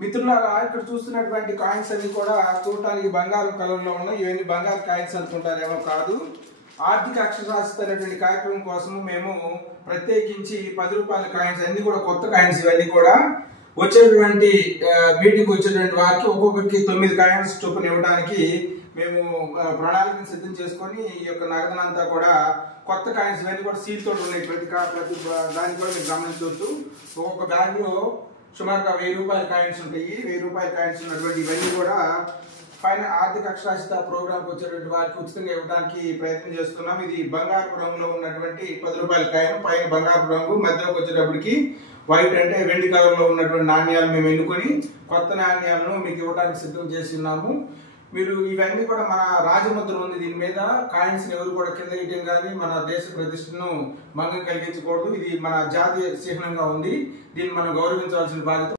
మిత్రులారా ఇక్కడ చూస్తున్నటువంటి కాయిన్స్ అన్ని కూడా చూడటానికి బంగారం కలర్ లో ఉన్నాయి. ఇవన్నీ బంగారు కాయిన్స్ అనుకుంటారేమో, కాదు. ఆర్థిక అక్షరాస్యత అనేటువంటి కార్యక్రమం కోసం మేము ప్రత్యేకించి 10 రూపాయల కాయిన్స్ అన్ని కూడా కొత్త కాయిన్స్. ఇవన్నీ కూడా వచ్చేటువంటి మీటింగ్ వచ్చేటువంటి వారికి ఒక్కొక్కరికి 9 కాయిన్స్ చొప్పున ఇవ్వడానికి మేము ప్రణాళికను సిద్ధం చేసుకొని ఈ యొక్క నగదనంతా కూడా కొత్త కాయిన్స్ ఇవన్నీ కూడా సీల్ తోటి ఉన్నాయి. ప్రతి దాన్ని కూడా మీరు గమనించవచ్చు. ఒక్కొక్క బ్యాగ్ లో సుమారుగా 1000 రూపాయల కాయిన్స్ ఉంటాయి. 1000 రూపాయల కాయిన్స్ ఉన్నటువంటి ఇవన్నీ కూడా పైన ఆర్థిక అక్షరాస్యత ప్రోగ్రామ్ వచ్చేటువంటి వారికి ఉచితంగా ఇవ్వడానికి ప్రయత్నం చేస్తున్నాం. ఇది బంగారు రంగులో ఉన్నటువంటి 10 రూపాయల కాయిన్, పైన బంగారు రంగు, మధ్యలోకి వచ్చేటప్పటికి వైట్ అంటే వెండి కలర్ లో ఉన్నటువంటి నాణ్యాలు మేము ఎన్నుకొని కొత్త నాణ్యాలను మీకు ఇవ్వడానికి సిద్ధం చేసి ఉన్నాము. మీరు ఇవన్నీ కూడా మన రాజముద్ర ఉంది. దీని మీద కాయిన్స్ ఎవరు కూడా కింద వేయటం కానీ మన దేశ ప్రతిష్టను భంగం కలిగించకూడదు. ఇది మన జాతీయ చిహ్నంగా ఉంది. దీన్ని మనం గౌరవించాల్సిన బాధ్యత